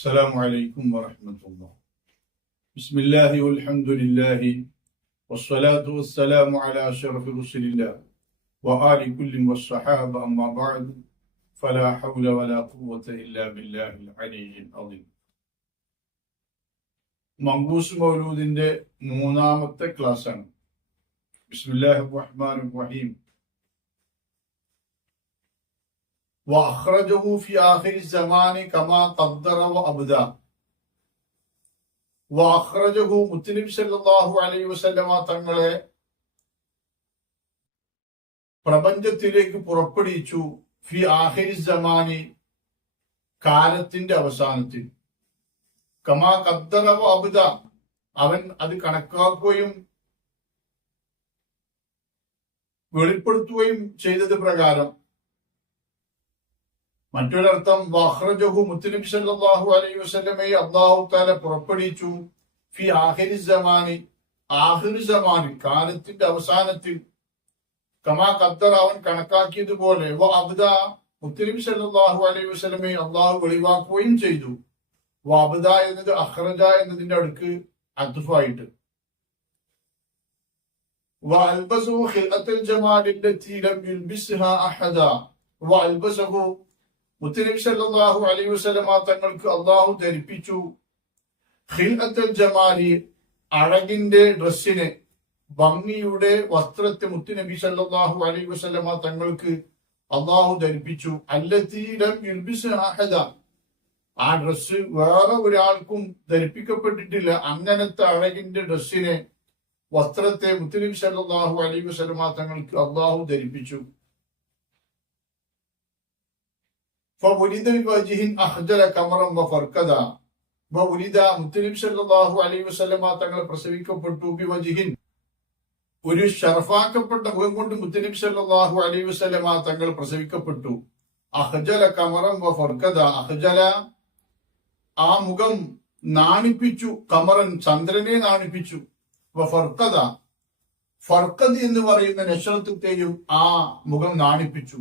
السلام عليكم ورحمة الله بسم الله والحمد لله والصلاة والسلام على أشرف رسل الله وآل كل والصحابة أما بعد فلا حول ولا قوة إلا بالله العلي العظيم മങ്കൂസ് മൗലൂദിന്റെ മൂന്നാമത്തെ ക്ലാസ്സാണ് ബിസ്മില്ലാഹി റഹ്മാൻ റഹീം وأخرجه في آخر الزمان كما قدر وأبدى وأخرجه മുത്തനബി സല്ലല്ലാഹു അലൈഹി വസല്ലമ തങ്ങളെ പ്രപഞ്ചത്തിലേക്ക് പുറപ്പെടുവിച്ചു ഫി ആഹിരി സമാനി കാലത്തിന്റെ അവസാനത്തിൽ കമാ കദ്ദറ അബുദ അവൻ അത് കണക്കാക്കുകയും വെളിപ്പെടുത്തുകയും ചെയ്തത് പ്രകാരം മറ്റൊരർത്ഥം വഹ്റജഹു മുത്തലിബ് സല്ലല്ലാഹു അലൈഹി വസല്ലമയെ അള്ളാഹു താല പുറപ്പെടുവിച്ചു. ഫി ആഹിരി സമാനി ആഹിരി സമാനി കാലത്തിന്റെ അവസാനത്തിൽ. കമാ ഖത്തർ അവൻ കണക്കാക്കിയതുപോലെ അബ്ദ മുത്തലിബ് സല്ലല്ലാഹു അലൈഹി വസല്ലമയെ അള്ളാഹു വെളിവാക്കുകയും ചെയ്തു. വ അബ്ദ എന്നത് അഹ്റജ എന്നതിന്റെ അടുക്ക് അദ്ഫായിട്ട്. അൽബസു ഖിൽഅത്തുൽ ജമാലിന്റെ ലം യുൽബിസ്ഹാ അഹദ. വ അൽബസഹു മുത്തനബി സല്ലല്ലാഹു അലൈഹി വസല്ലമ തങ്ങൾക്ക് അള്ളാഹു ധരിപ്പിച്ചു. ജമാലി അഴകിന്റെ ഡ്രസ്സിനെ ഭംഗിയുടെ വസ്ത്രത്തെ മുത്തുനബി സല്ലാഹു അലൈഹി വസ്ലമ തങ്ങൾക്ക് അള്ളാഹു ധരിപ്പിച്ചു. അല്ലത്തീലം യുൽബിസ് അഹദ. ആ ഡ്രസ്സ് വേറെ ഒരാൾക്കും ധരിപ്പിക്കപ്പെട്ടിട്ടില്ല. അങ്ങനത്തെ അഴകിന്റെ ഡ്രസ്സിനെ വസ്ത്രത്തെ മുത്തുനബി സല്ലാഹു അലൈഹി വസ്ലമ തങ്ങൾക്ക് അള്ളാഹു ധരിപ്പിച്ചു. فولد بوجه أخجل كمرا وفركدا وولد മുത്തനബി സല്ലല്ലാഹു അലൈഹി വസല്ലമ തങ്ങൾ പ്രസവിക്കപ്പെട്ടു ബിവജിഹിൻ ഒരു ഷറഫാക്കപ്പെട്ട മുഖം കൊണ്ട് മുത്തനബി സല്ലല്ലാഹു അലൈഹി വസല്ലമ തങ്ങൾ പ്രസവിക്കപ്പെട്ടു അഹ്ജല കമറം വ ഫർക്കദ അഹ്ജല ആ മുഖം നാണിപ്പിച്ചു കമറൻ ചന്ദ്രനെ നാണിപ്പിച്ചു വ ഫർക്കദ ഫർക്കദ് എന്ന് പറയുന്ന നക്ഷത്രത്തെയും ആ മുഖം നാണിപ്പിച്ചു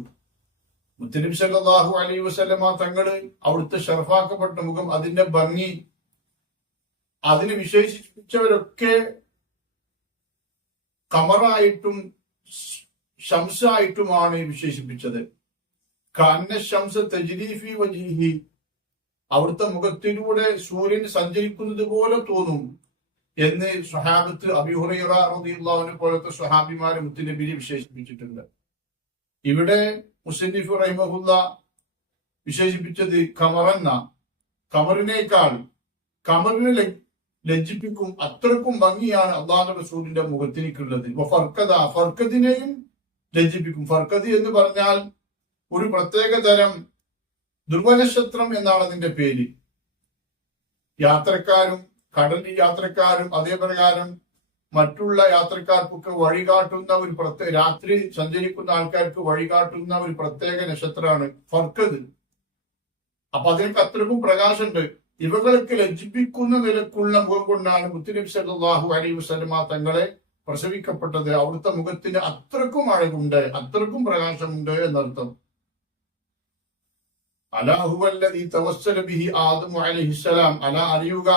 മുത്തനബി സല്ലാഹു അലൈഹി വസല്ലമ തങ്ങൾ അവിടുത്തെ ഷർഫാക്കപ്പെട്ട മുഖം അതിന്റെ ഭംഗി അതിന് വിശേഷിപ്പിച്ചവരൊക്കെ കമറായിട്ടും ഷംസായിട്ടുമാണ് വിശേഷിപ്പിച്ചത്. കന്ന ഷംസ തജ്രീഫി വജീഹി അവിടുത്തെ മുഖത്തിലൂടെ സൂര്യൻ സഞ്ചരിക്കുന്നത് പോലെ തോന്നും എന്ന് സുഹാബത്ത് അബിഹുറൈറ റളിയല്ലാഹു പോലത്തെ സുഹാബിമാരെ മുത്തുനബിനെ വിശേഷിപ്പിച്ചിട്ടുണ്ട്. ഇവിടെ മുസന്നിഫ് റഹിമഹുല്ല വിശേഷിപ്പിച്ചത് കമറന്ന കമറിനേക്കാൾ കമറിനെ ലജ്ജിപ്പിക്കും അത്രക്കും ഭംഗിയാണ് അള്ളാഹു റസൂലിന്റെ മുഖത്തിലേക്കുള്ളത് ഫർക്കത ഫർക്കതിനെയും ലജ്ജിപ്പിക്കും ഫർക്കതി എന്ന് പറഞ്ഞാൽ ഒരു പ്രത്യേക തരം ദുർവനക്ഷത്രം എന്നാണ് അതിന്റെ പേര് യാത്രക്കാരും കടൽ യാത്രക്കാരും അതേ പ്രകാരം മറ്റുള്ള യാത്രക്കാർക്കൊക്കെ വഴികാട്ടുന്ന ഒരു പ്രത്യേക രാത്രി സഞ്ചരിക്കുന്ന ആൾക്കാർക്ക് വഴികാട്ടുന്ന ഒരു പ്രത്യേക നക്ഷത്രമാണ് ഫർക്കത്. അപ്പൊ അതിനൊക്കെ അത്രക്കും പ്രകാശമുണ്ട്. ഇവകൾക്ക് ലജ്ജിപ്പിക്കുന്ന നിലക്കുള്ള മുഖം കൊണ്ടാണ് മുത്തുനബി സല്ലല്ലാഹു അലൈ വസ്ലമ തങ്ങളെ പ്രസവിക്കപ്പെട്ടത്. അവിടുത്തെ മുഖത്തിന് അത്രക്കും അഴകുണ്ട് അത്രക്കും പ്രകാശമുണ്ട് എന്നർത്ഥം. അലാഹുവല്ലതി തവസ്സല ബിഹി ആദമു അലഹിസ്സലാം അല അറിയുക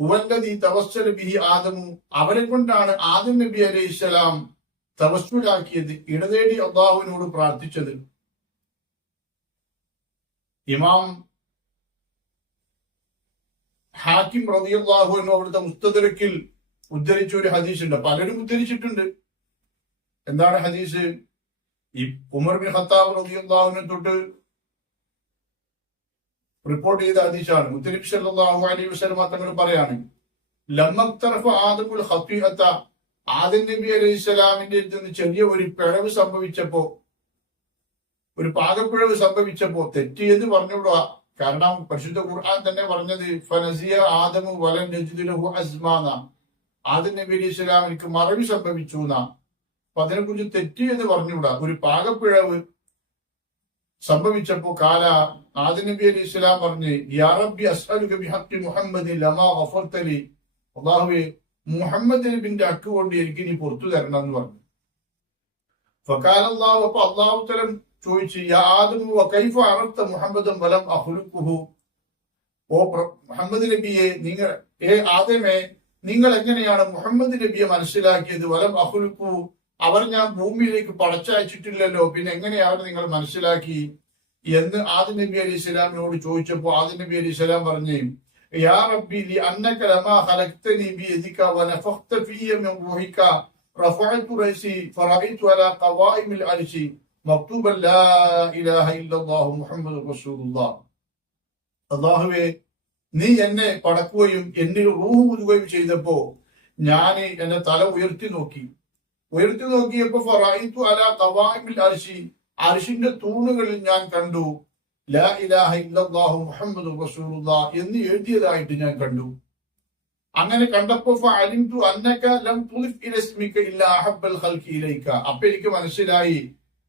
ഹുവല്ലതി തവസ്സൽ ആദമു അവരെ കൊണ്ടാണ് ആദം നബി അലൈഹിസ്സലാം തവസ്സുലാക്കിയത്. ഇടതേടി അള്ളാഹുവിനോട് പ്രാർത്ഥിച്ചത്. ഇമാം ഹാക്കിം റളിയല്ലാഹു അൻഹു അവിടുത്തെ മുസ്തദരക്കിൽ ഉദ്ധരിച്ച ഒരു ഹദീസ് ഉണ്ട് പലരും ഉദ്ധരിച്ചിട്ടുണ്ട്. എന്താണ് ഹദീസ്? ഈ ഉമർ ബിൻ ഖത്താബ് അള്ളാഹുവിനെ തൊട്ട് റിപ്പോർട്ട് ചെയ്ത അലൈഹി വസല്ലം തങ്ങൾ പറയാണ്. ആദിൻ നബി അലൈഹി സ്വലാമിന്റെ നിന്ന് ചെറിയ ഒരു പിഴവ് സംഭവിച്ചപ്പോ ഒരു പാകപ്പിഴവ് സംഭവിച്ചപ്പോ തെറ്റിയെന്ന് പറഞ്ഞുവിടുക കാരണം പരിശുദ്ധ ഖുർആൻ തന്നെ പറഞ്ഞത് ഫനസിയ ആദമു വലൻ രജിദുലഹു അസ്മാന. ആദിൻ നബി അലൈഹി സ്വലാം എനിക്ക് മറവി സംഭവിച്ചു എന്നാ. അപ്പൊ അതിനെക്കുറിച്ച് തെറ്റ് എന്ന് പറഞ്ഞുവിടാ ഒരു പാകപ്പിഴവ് സംഭവിച്ചപ്പോ കാല ആദം നബി അലി ഇസ്ലാം പറഞ്ഞ് യാ റബ്ബി അസ്അലുക ബിഹഖി മുഹമ്മദി ലമാ ഗഫർതലി. അല്ലാഹുവേ മുഹമ്മദ് നബിന്റെ ഹക്ക് കൊണ്ട് എനിക്ക് നീ പുറത്തു തരണം എന്ന് പറഞ്ഞു. ഫക്കാല അല്ലാഹു അപ്പൊ അല്ലാഹു തലം ചോദിച്ചു യാ ആദമു വ കൈഫ അറഫ്ത മുഹമ്മദൻ വലം അഖ്ലുഖുഹു? ഓ മുഹമ്മദ് നബിയെ നിങ്ങൾ ഏ ആദ്യമേ നിങ്ങൾ എങ്ങനെയാണ് മുഹമ്മദ് നബിയെ മനസ്സിലാക്കിയത്? വലം അഹുൽക്കു അവർ ഞാൻ ഭൂമിയിലേക്ക് പടച്ചയച്ചിട്ടില്ലല്ലോ. പിന്നെ എങ്ങനെയാണ് നിങ്ങൾ മനസ്സിലാക്കി? എന്ന് ആദി നബി അലി ഇസ്ലാമിനോട് ചോദിച്ചപ്പോ ആദി നബി അലി ഇസ്ലാം പറഞ്ഞു യാ റബ്ബി അന്നക ലമാ ബിയദിക ഫിയ മിൻ റൂഹിക റഫഅതു അർശി ലാ ഇലാഹ ഇല്ലല്ലാഹു മുഹമ്മദു നീ എന്നെ പടക്കുകയും എന്നിൽ റൂഹ് ഊതുകയും ചെയ്തപ്പോ ഞാൻ എന്റെ തല ഉയർത്തി നോക്കി. ഉയർത്തി നോക്കിയപ്പോ ഫറഅയ്തു അലാ ഖവായിമിൽ അർശി അർഷിന്റെ തൂണുകളിൽ ഞാൻ കണ്ടു. ലാ ഇലാഹ ഇല്ലല്ലാഹു മുഹമ്മദ് റസൂലുള്ള എന്ന് എഴുതിയതായിട്ട് ഞാൻ കണ്ടു. അങ്ങനെ കണ്ടപ്പോ ലം ഇലൈക. അപ്പൊ എനിക്ക് മനസ്സിലായി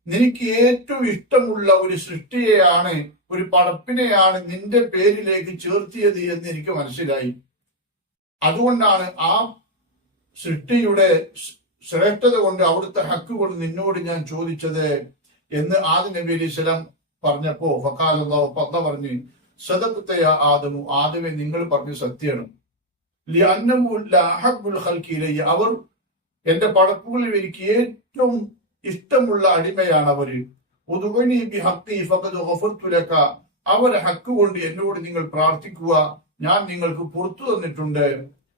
നിനക്ക് ഏറ്റവും ഇഷ്ടമുള്ള ഒരു സൃഷ്ടിയെയാണ് ഒരു പടപ്പിനെയാണ് നിന്റെ പേരിലേക്ക് ചേർത്തിയത് എന്ന് എനിക്ക് മനസ്സിലായി. അതുകൊണ്ടാണ് ആ സൃഷ്ടിയുടെ ശ്രേഷ്ഠത കൊണ്ട് അവിടുത്തെ ഹക്ക് കൊണ്ട് നിന്നോട് ഞാൻ ചോദിച്ചത് എന്ന് ആദ്യ നബി അലൈഹി പറഞ്ഞപ്പോ ഫക്കാലുള്ള പത്ത പറഞ്ഞു സദപുത്തയ ആദമു ആദമേ നിങ്ങൾ പറഞ്ഞു സത്യമാണ്. അവർ എന്റെ പടപ്പുകളിൽ എനിക്ക് ഏറ്റവും ഇഷ്ടമുള്ള അടിമയാണ് അവർ അവരെ ഹക്ക് കൊണ്ട് എന്നോട് നിങ്ങൾ പ്രാർത്ഥിക്കുക. ഞാൻ നിങ്ങൾക്ക് പുറത്തു തന്നിട്ടുണ്ട്.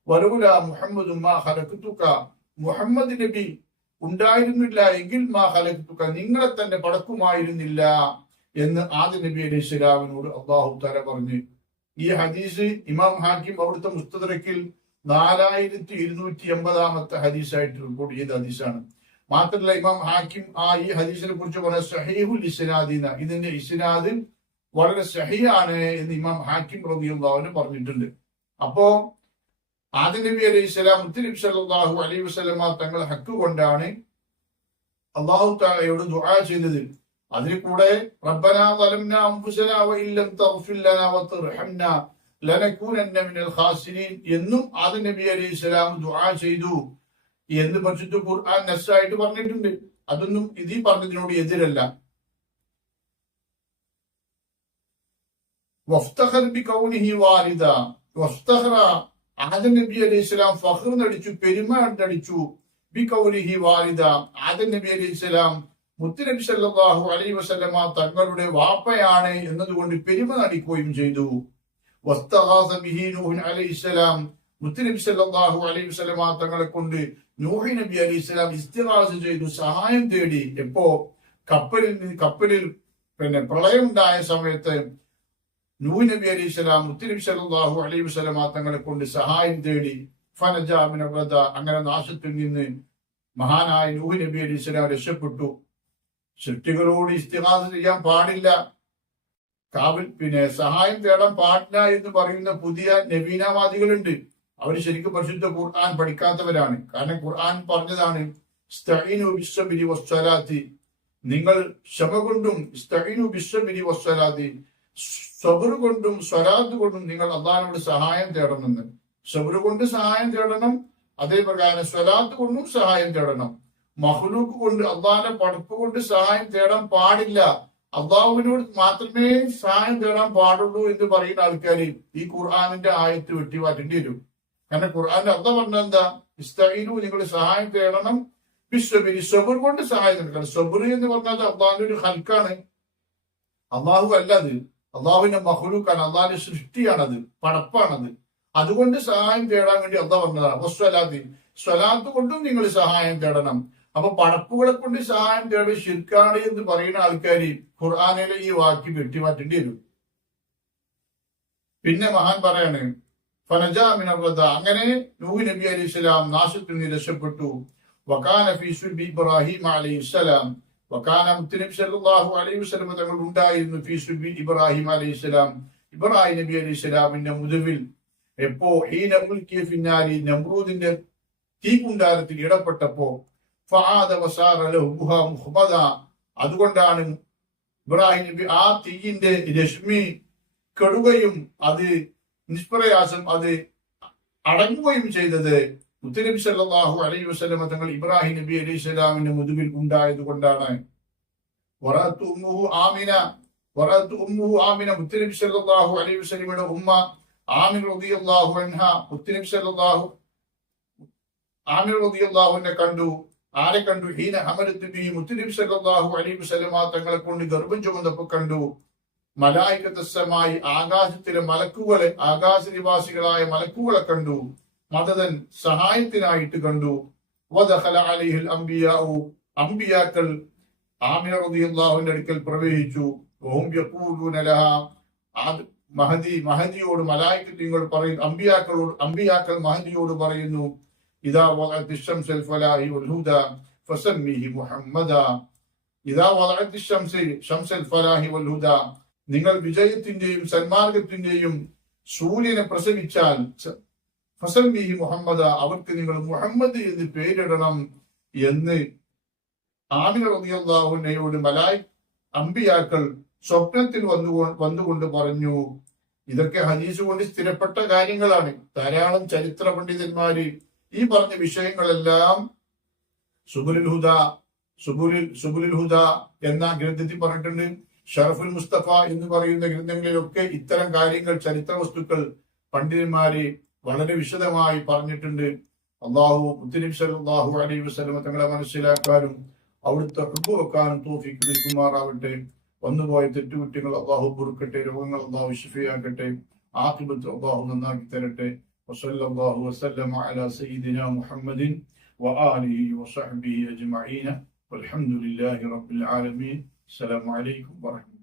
വരവുല മുഹമ്മദ് മുഹമ്മദ് നബി ഉണ്ടായിരുന്നില്ല എങ്കിൽ മാ ഖലഖതുക നിങ്ങളെ തന്നെ പടക്കുമായിരുന്നില്ല എന്ന് ആദ്യ നബി അലൈഹി സ്വലാമിനോട് അള്ളാഹു തല പറഞ്ഞു. ഈ ഹദീസ് ഇമാം ഹാക്കിം അവിടുത്തെ മുസ്തദറക്കിൽ നാലായിരത്തി ഇരുന്നൂറ്റി എൺപതാമത്തെ ഹദീസായിട്ട് റിപ്പോർട്ട് ചെയ്ത ഹദീസാണ്. മാത്രമല്ല ഇമാം ഹാക്കിം ആ ഈ ഹദീസിനെ കുറിച്ച് പറഞ്ഞ സഹീഹുൽ ഇസ്നാദിന ഇതിന്റെ ഇസ്നാദിൻ വളരെ സഹിയാണ് എന്ന് ഇമാം ഹാക്കിം റബിയുള്ളവന് പറഞ്ഞിട്ടുണ്ട്. അപ്പോ ആദ്യ നബി അലൈഹി സ്വലാം മുത്തലിബ് സല്ലാഹു അലൈഹി വസ്ലമ തങ്ങൾ ഹക്ക് കൊണ്ടാണ് അള്ളാഹു താലയോട് ദുആ ചെയ്തത് അതിൽ കൂടെ റബ്ബന ظلمنا انفسنا وان لم تغفر لنا وترحمنا لنكونن من الخاسرين എന്നും ആദ്യ നബി അലൈഹി സ്വലാം ദുആ ചെയ്തു എന്ന് പരിശുദ്ധ ഖുർആൻ നസ്സായിട്ട് പറഞ്ഞിട്ടുണ്ട് അതൊന്നും ഇതീ പറഞ്ഞതിനോട് എതിരല്ല വഫ്തഖർ ബികൗനിഹി വാലിദ വഫ്തഖറ ആദം നബി അലൈഹി സ്വലാം നടിച്ചു ബി കൗലിഹി വാലിദ. ആദം നബി അലൈഹി സ്വലാം മുത്തുനബി സല്ലല്ലാഹു അലൈഹി വസല്ലമ തങ്ങളുടെ വാപ്പയാണ് എന്നതുകൊണ്ട് പെരുമ നടിക്കുകയും ചെയ്തു. അലൈഹിസ്സലാം അലൈഹി വസല്ലമ തങ്ങളെ കൊണ്ട് നൂഹി നബി അലൈഹിസ്സലാം ഇസ്തിഹാസ് ചെയ്തു സഹായം തേടി. എപ്പോ? കപ്പലിൽ കപ്പലിൽ പിന്നെ പ്രളയം ഉണ്ടായ സമയത്ത് നൂഹ് നബി അലൈഹിസ്സലാം മുത്തുനബി സലാഹു അലൈഹി വസ്ലാം തങ്ങളെ കൊണ്ട് സഹായം തേടി ഫനജാമിന അങ്ങനെ നാശത്തിൽ നിന്ന് മഹാനായ നൂഹ് നബി അലൈഹിസ്സലാം രക്ഷപ്പെട്ടു. സൃഷ്ടികളോട് ഇസ്തിഹാസ ചെയ്യാൻ പാടില്ല. കാവിൽ പിന്നെ സഹായം തേടാൻ പാടില്ല എന്ന് പറയുന്ന പുതിയ നവീനവാദികളുണ്ട്. അവർ ശരിക്കും പരിശുദ്ധ ഖുർആൻ പഠിക്കാത്തവരാണ്. കാരണം ഖുർആൻ പറഞ്ഞതാണ് നിങ്ങൾ ക്ഷമ കൊണ്ടും സബർ കൊണ്ടും സ്വരാത്ത് കൊണ്ടും നിങ്ങൾ അള്ളാഹിനോട് സഹായം തേടണമെന്ന്. സബുറു കൊണ്ട് സഹായം തേടണം അതേപ്രകാരം പ്രകാരം കൊണ്ടും സഹായം തേടണം. മഹ്ലൂക്ക് കൊണ്ട് അള്ളാഹിന്റെ പടപ്പ് കൊണ്ട് സഹായം തേടാൻ പാടില്ല. അള്ളാഹുവിനോട് മാത്രമേ സഹായം തേടാൻ പാടുള്ളൂ എന്ന് പറയുന്ന ആൾക്കാർ ഈ ഖുർആാനിന്റെ ആയത്ത് വെട്ടി മാറ്റേണ്ടി വരും. കാരണം ഖുർആാന്റെ അർത്ഥം പറഞ്ഞ എന്താ? ഇസ്തീനു നിങ്ങൾ സഹായം തേടണം. ബിസ്വബിരി സബുർ കൊണ്ട് സഹായം തേടണം. സബുർ എന്ന് പറഞ്ഞാൽ അള്ളാഹിന്റെ ഒരു ഹൽക്കാണ് അള്ളാഹു അല്ലാതെ അള്ളാഹുവിന്റെ മഹ്ലൂക്കാണ്. അള്ളാഹിന്റെ സൃഷ്ടിയാണത്. പടപ്പാണത്. അതുകൊണ്ട് സഹായം തേടാൻ വേണ്ടി അള്ളാഹ് പറഞ്ഞതാണ് വസ്വലാത്തി സ്വലാത്ത്. കൊണ്ടും നിങ്ങൾ സഹായം തേടണം. അപ്പൊ പടപ്പുകളെ കൊണ്ട് സഹായം തേടി ശിർക്കാണ് എന്ന് പറയുന്ന ആൾക്കാർ ഖുർആാനിലെ ഈ വാക്യം വെട്ടിമാറ്റേണ്ടി വരും. പിന്നെ മഹാൻ പറയാണ് ഫനജാമിനവ്രത അങ്ങനെ നൂഹ് നബി അലൈഹി സ്വലാം നാശത്തിൽ നിന്ന് രക്ഷപ്പെട്ടു. വക്കാന ഇബ്രാഹിം അലൈഹി സ്വലാം. വക്കാന മുത്തനബി സല്ലല്ലാഹു അലൈഹി വസല്ലം തങ്ങൾ ഉണ്ടായിരുന്നു ഫി സുൽബി ഇബ്രാഹിം അലൈഹി സ്വലാം ഇബ്രാഹിം നബി അലൈഹി സ്വലാമിന്റെ മുതുവിൽ. എപ്പോ ഈ ഉൽക്കിയ പിന്നാലി നമ്രൂദിന്റെ തീകുണ്ടാരത്തിൽ ഇടപെട്ടപ്പോ അതുകൊണ്ടാണ് ഇബ്രാഹിം നബി ആ തീയിന്റെ രശ്മി കെടുകയും അത് നിഷ്പ്രയാസം അത് അടങ്ങുകയും ചെയ്തത്. മുത്തനബി സല്ലാഹു അലൈ വസ്ലമ തങ്ങൾ ഇബ്രാഹിം നബി അലൈഹി സ്വലാമിന്റെ മുതുവിൽ ഉണ്ടായത് കൊണ്ടാണ്. ആമിന ഉമ്മ കണ്ടു. ആരെ കണ്ടു? ഹീന ഹമലത്ത് ബി മുത്തനബി സല്ലല്ലാഹു അലൈഹി വസല്ലമ തങ്ങളെ കൊണ്ട് ഗർഭം ചുമന്നപ്പോ കണ്ടു. മലായിക്കത്തസ്സമായി ആകാശത്തിലെ മലക്കുകളെ ആകാശ നിവാസികളായ മലക്കുകളെ കണ്ടു. മദതൻ സഹായത്തിനായിട്ട് കണ്ടു. അലൈഹിൽ അംബിയാഉ. അംബിയാക്കൾ ആമിന റളിയല്ലാഹുവിന്റെ അടുക്കൽ പ്രവേശിച്ചു. മഹദി മഹദിയോട് മലായികത്യങ്ങൾ പറയും അമ്പിയാക്കളോട് അമ്പിയാക്കൾ മഹദിയോട് പറയുന്നു ഇതാ മുഹമ്മദ. ഇതാ വലഅത്തി ശംസി ശംസൽ ഫലാഹി വൽ ഹുദ. നിങ്ങൾ വിജയത്തിന്റെയും സന്മാർഗത്തിന്റെയും സൂര്യനെ പ്രസവിച്ചാൽ സ- മുഹമ്മദ് അവർക്ക് നിങ്ങൾ മുഹമ്മദ് എന്ന് പേരിടണം എന്ന് ആമിർ റളിയല്ലാഹുവിനോട് മലായ് അമ്പിയാക്കൾ സ്വപ്നത്തിൽ വന്നു വന്നുകൊണ്ട് പറഞ്ഞു ഇതൊക്കെ ഹദീസ് കൊണ്ട് സ്ഥിരപ്പെട്ട കാര്യങ്ങളാണ്. ധാരാളം ചരിത്ര പണ്ഡിതന്മാര് ഈ പറഞ്ഞ വിഷയങ്ങളെല്ലാം സുബുലുൽ ഹുദ സുബുലുൽ സുബുലുൽ ഹുദ എന്ന ഗ്രന്ഥത്തിൽ പറഞ്ഞിട്ടുണ്ട്. ഷറഫുൽ മുസ്തഫ എന്ന് പറയുന്ന ഗ്രന്ഥങ്ങളിലൊക്കെ ഇത്തരം കാര്യങ്ങൾ ചരിത്ര വസ്തുക്കൾ പണ്ഡിതന്മാര് വളരെ വിശദമായി പറഞ്ഞിട്ടുണ്ട് അള്ളാഹു മുത്തനബി സല്ലല്ലാഹു അലൈഹി വസല്ലം തങ്ങളെ മനസ്സിലാക്കാനും അവിടുത്തെ ഹുബ് വെക്കാനും തോഫിക്ക് നിൽക്കുമാറാവട്ടെ വന്നുപോയ തെറ്റുകുറ്റങ്ങൾ അള്ളാഹു പൊറുക്കട്ടെ രോഗങ്ങൾ അള്ളാഹു ഷിഫിയാക്കട്ടെ ആഖിബത്ത് അള്ളാഹു നന്നാക്കി തരട്ടെ വസല്ലല്ലാഹു വസല്ലമ അലാ സയ്യിദിന മുഹമ്മദിൻ وآله وصحبه أجمعين والحمد لله رب العالمين السلام عليكم ورحمة الله